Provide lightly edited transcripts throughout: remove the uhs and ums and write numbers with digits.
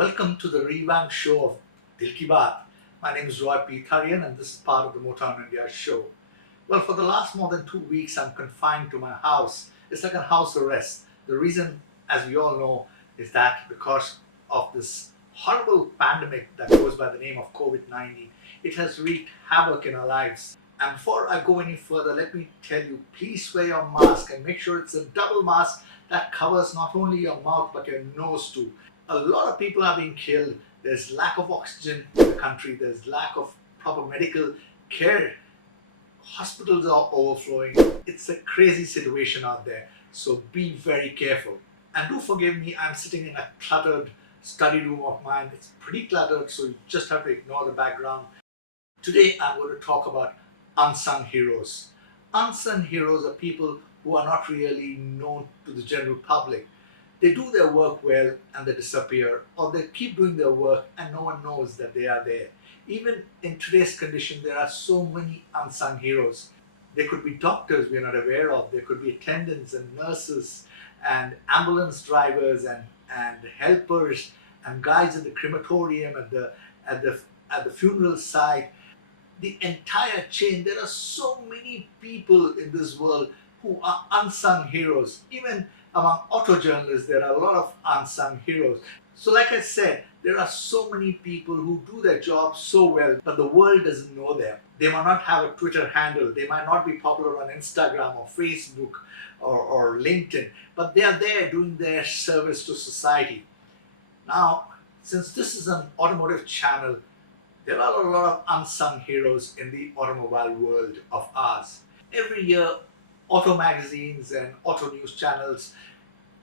Welcome to the revamped show of Dil Ki Baat. My name is Roy Punnoose Tharyan and this is part of the Motown India show. Well, for the last more than 2 weeks, I'm confined to my house. It's like a house arrest. The reason, as we all know, is that because of this horrible pandemic that goes by the name of COVID-19, it has wreaked havoc in our lives. And before I go any further, let me tell you, please wear your mask and make sure it's a double mask that covers not only your mouth but your nose too. A lot of people are being killed. There's lack of oxygen in the country. There's lack of proper medical care. Hospitals are overflowing. It's a crazy situation out there. So be very careful. And do forgive me, I'm sitting in a cluttered study room of mine. It's pretty cluttered, so you just have to ignore the background. Today I'm going to talk about unsung heroes. Unsung heroes are people who are not really known to the general public. They do their work well and they disappear, or they keep doing their work and no one knows that they are there. Even in today's condition, there are so many unsung heroes. There could be doctors we are not aware of. There could be attendants and nurses and ambulance drivers and helpers and guys at the crematorium, at the funeral site. The entire chain. There are so many people in this world who are unsung heroes. Even among auto journalists, there are a lot of unsung heroes. So like I said, there are so many people who do their job so well, but the world doesn't know them. They might not have a Twitter handle. They might not be popular on Instagram or Facebook or LinkedIn, but they are there doing their service to society. Now, since this is an automotive channel, there are a lot of unsung heroes in the automobile world of ours. Every year, auto magazines and auto news channels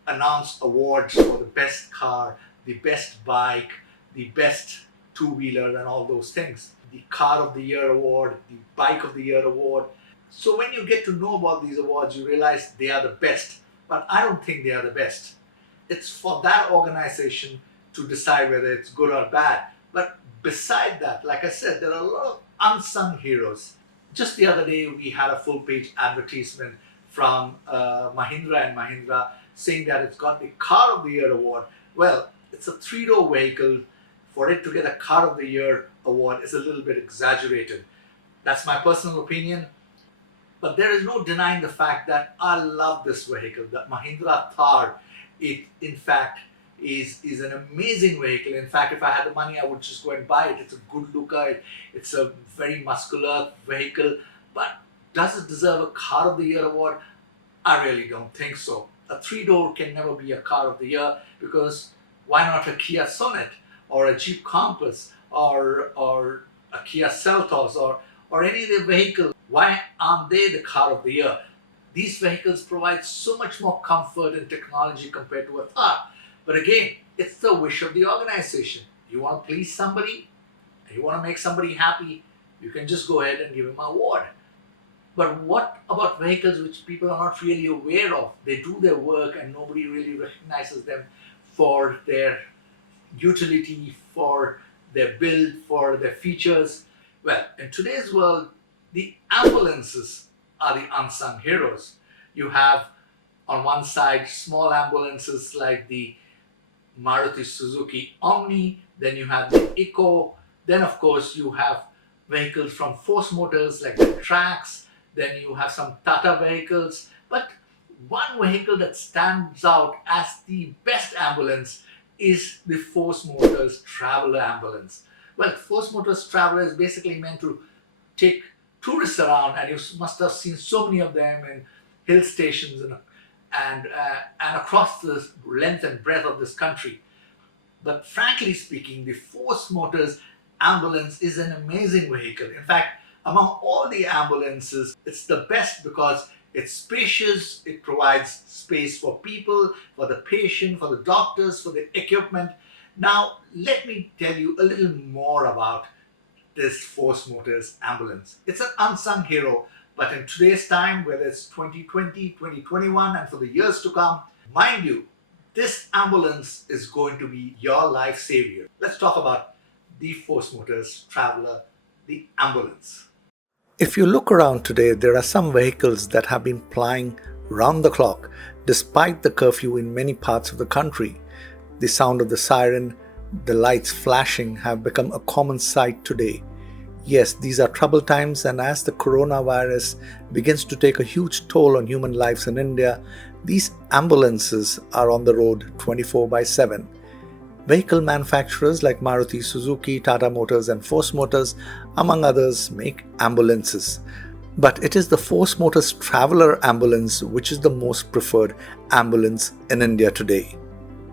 announce awards for the best car, the best bike, the best two-wheeler and all those things. The Car of the Year award, the Bike of the Year award. So when you get to know about these awards, you realize they are the best. But I don't think they are the best. It's for that organization to decide whether it's good or bad. But beside that, like I said, there are a lot of unsung heroes. Just the other day, we had a full-page advertisement from Mahindra & Mahindra saying that it's got the Car of the Year award. Well, it's a three-door vehicle. For it to get a Car of the Year award is a little bit exaggerated. That's my personal opinion. But there is no denying the fact that I love this vehicle. The Mahindra Thar, it in fact is an amazing vehicle. In fact, if I had the money, I would just go and buy it. It's a good looker. It's a very muscular vehicle. But does it deserve a Car of the Year award? I really don't think so. A three-door can never be a Car of the Year, because why not a Kia Sonet or a Jeep Compass or a Kia Seltos or any of the vehicles? Why aren't they the Car of the Year? These vehicles provide so much more comfort and technology compared to a Thar. But again, it's the wish of the organization. You want to please somebody, you want to make somebody happy, you can just go ahead and give him an award. But what about vehicles which people are not really aware of? They do their work and nobody really recognizes them for their utility, for their build, for their features. Well, in today's world, the ambulances are the unsung heroes. You have on one side small ambulances like the Maruti Suzuki Omni, then you have the Eco, then of course you have vehicles from Force Motors like the Trax, then you have some Tata vehicles. But one vehicle that stands out as the best ambulance is the Force Motors Traveler ambulance. Well, Force Motors Traveler is basically meant to take tourists around, and you must have seen so many of them in hill stations and across the length and breadth of this country. But frankly speaking, the Force Motors ambulance is an amazing vehicle. In fact, among all the ambulances, it's the best because it's spacious, it provides space for people, for the patient, for the doctors, for the equipment. Now, let me tell you a little more about this Force Motors ambulance. It's an unsung hero, but in today's time, whether it's 2020, 2021, and for the years to come, mind you, this ambulance is going to be your life savior. Let's talk about the Force Motors Traveler, the ambulance. If you look around today, there are some vehicles that have been plying round the clock despite the curfew in many parts of the country. The sound of the siren The lights flashing have become a common sight today. Yes, these are troubled times, and as the coronavirus begins to take a huge toll on human lives in India, these ambulances are on the road 24/7. Vehicle manufacturers like Maruti Suzuki, Tata Motors and Force Motors, among others, make ambulances. But it is the Force Motors Traveller ambulance which is the most preferred ambulance in India today.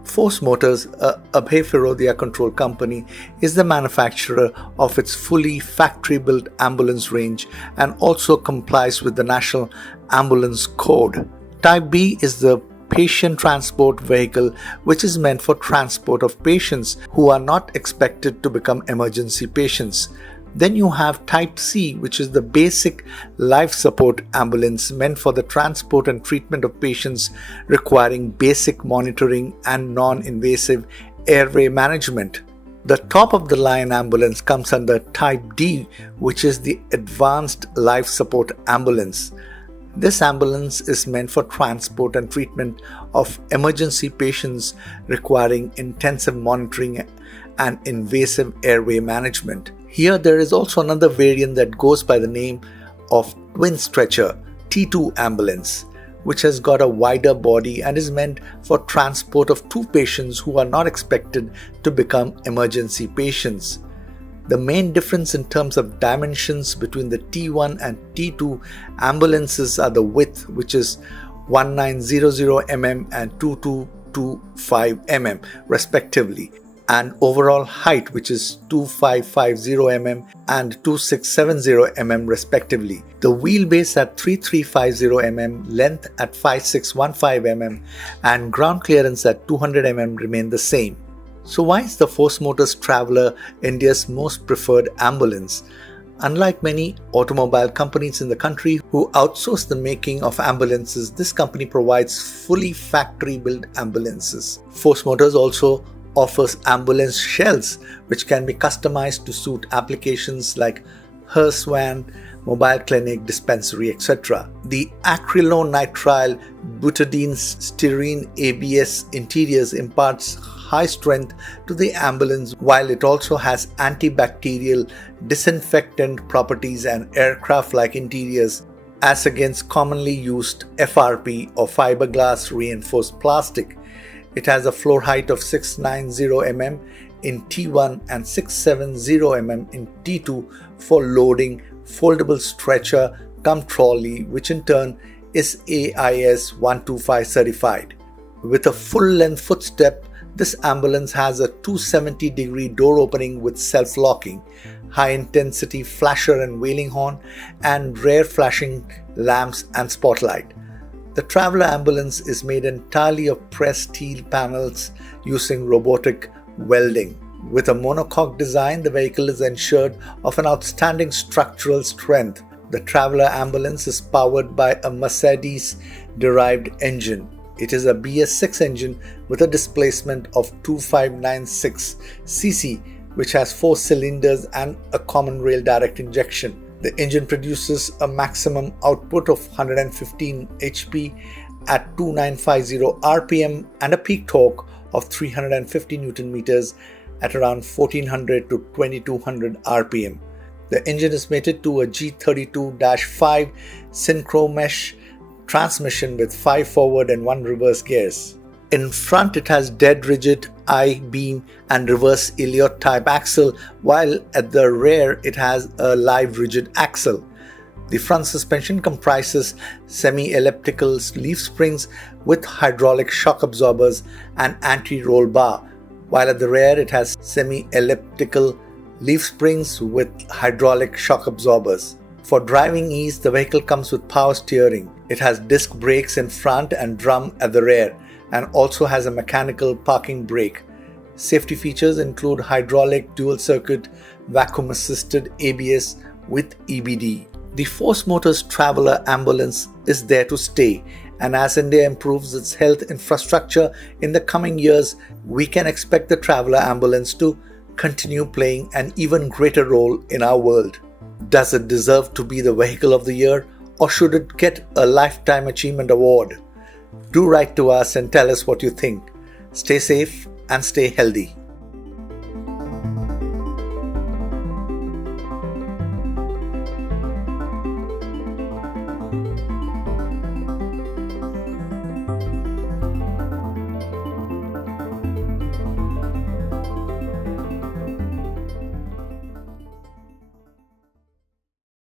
Force Motors, a Abhay Firodia controlled company, is the manufacturer of its fully factory-built ambulance range and also complies with the National Ambulance Code. Type B is the patient transport vehicle, which is meant for transport of patients who are not expected to become emergency patients. Then you have Type C, which is the basic life support ambulance meant for the transport and treatment of patients requiring basic monitoring and non-invasive airway management. The top of the line ambulance comes under Type D, which is the advanced life support ambulance. This ambulance is meant for transport and treatment of emergency patients requiring intensive monitoring and invasive airway management. Here there is also another variant that goes by the name of twin stretcher T2 ambulance, which has got a wider body and is meant for transport of two patients who are not expected to become emergency patients. The main difference in terms of dimensions between the T1 and T2 ambulances are the width, which is 1900 mm and 2225 mm respectively, and overall height, which is 2550 mm and 2670 mm respectively. The wheelbase at 3350 mm, length at 5615 mm and ground clearance at 200 mm remain the same. So why is the Force Motors Traveller India's most preferred ambulance? Unlike many automobile companies in the country who outsource the making of ambulances, this company provides fully factory-built ambulances. Force Motors also offers ambulance shells which can be customized to suit applications like hearse van, mobile clinic, dispensary, etc. The acrylonitrile butadiene styrene ABS interiors imparts high strength to the ambulance, while it also has antibacterial, disinfectant properties and aircraft-like interiors as against commonly used FRP or fiberglass reinforced plastic. It has a floor height of 690 mm in T1 and 670 mm in T2 for loading, foldable stretcher cum trolley, which in turn is AIS 125 certified. With a full-length footstep, this ambulance has a 270-degree door opening with self-locking, high-intensity flasher and wailing horn, and rear flashing lamps and spotlight. The Traveller ambulance is made entirely of pressed steel panels using robotic welding. With a monocoque design, the vehicle is ensured of an outstanding structural strength. The Traveller ambulance is powered by a Mercedes-derived engine. It is a BS6 engine with a displacement of 2596 cc, which has 4 cylinders and a common rail direct injection. The engine produces a maximum output of 115 HP at 2950 RPM and a peak torque of 350 Nm at around 1400 to 2200 RPM. The engine is mated to a G32-5 synchro mesh transmission with 5 forward and 1 reverse gears. In front it has dead rigid I-beam and reverse Elliott type axle, while at the rear it has a live rigid axle. The front suspension comprises semi-elliptical leaf springs with hydraulic shock absorbers and anti-roll bar, while at the rear it has semi-elliptical leaf springs with hydraulic shock absorbers. For driving ease, the vehicle comes with power steering. It has disc brakes in front and drum at the rear, and also has a mechanical parking brake. Safety features include hydraulic dual-circuit vacuum-assisted ABS with EBD. The Force Motors Traveller ambulance is there to stay, and as India improves its health infrastructure in the coming years, we can expect the Traveller ambulance to continue playing an even greater role in our world. Does it deserve to be the Vehicle of the Year, or should it get a Lifetime Achievement Award? Do write to us and tell us what you think. Stay safe and stay healthy.